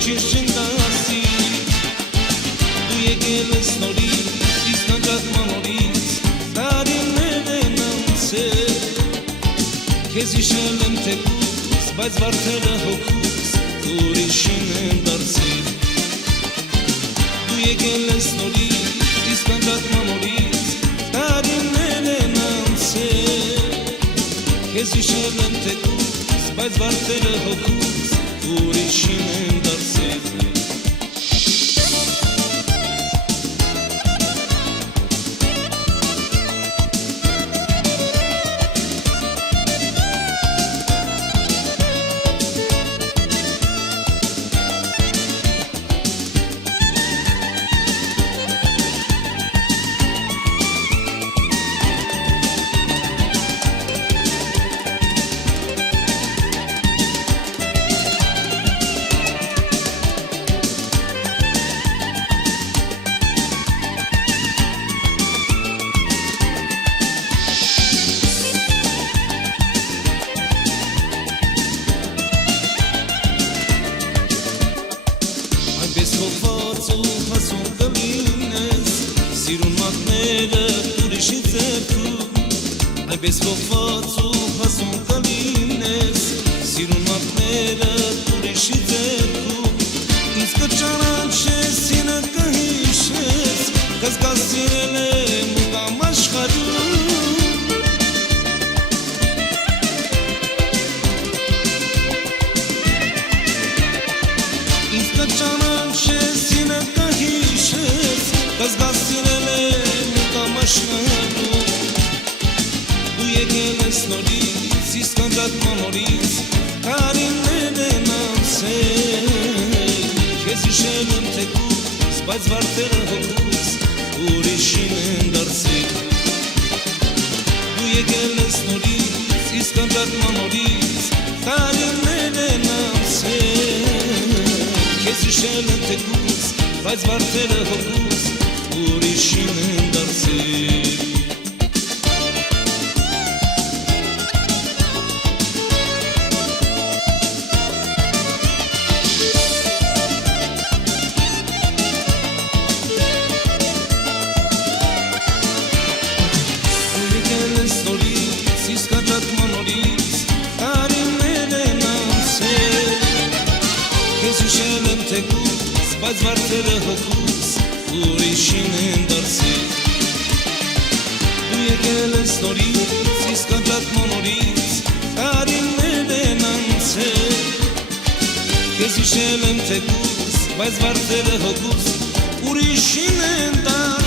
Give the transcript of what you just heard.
ճիշտ չնդասի դու եկել ես նորից իսկ անջատման օրից տարիներ են անցել քեզ հիշել եմ թեկուզ բայց վարդերը հոգուս ուրիշին են դարձել դու եկել ես նորից իսկ անջատման օրից տարիներ են անցել քեզ հիշել եմ թեկուզ բայց վարդերը հոգուս ուրիշին են դարձել Այնպես հոգված ու հասուն կլինես սիրուն մատները ուրիշի ձեռքում Այնպես հոգված ու հասուն կլինես սիրուն մատները ուրիշի ձեռքում Ինձ կճանաչես, ինը կհիշես կզգաս սիրել եմ ու կամ աշխարհում Ինձ կճանաչես, ինը կհիշես կզգաս սիրել եմ ու կամ աշխարհում Դու եկել ես նորից, իսկ անջատման օրից տարիներ են անցել Քեզ հիշել եմ թեկուզ, բայց վարդերը հոգուս ուրիշին են դարձել Դու եկել ես նորից, իսկ անջատման օրից տարիներ են անցել Քեզ հիշել եմ թեկուզ, բայց վարդերը հոգուս ուրիշին են դարձել Հիշել եմ թեկուզ, բայց վարդերը հոգուս ուրիշին են դարձել Դու եկել ես նորից, իսկ անջատման օրից տարիներ են անցել Քեզ հիշել եմ թեկուզ, բայց վարդերը հոգուս ուրիշին են դարձել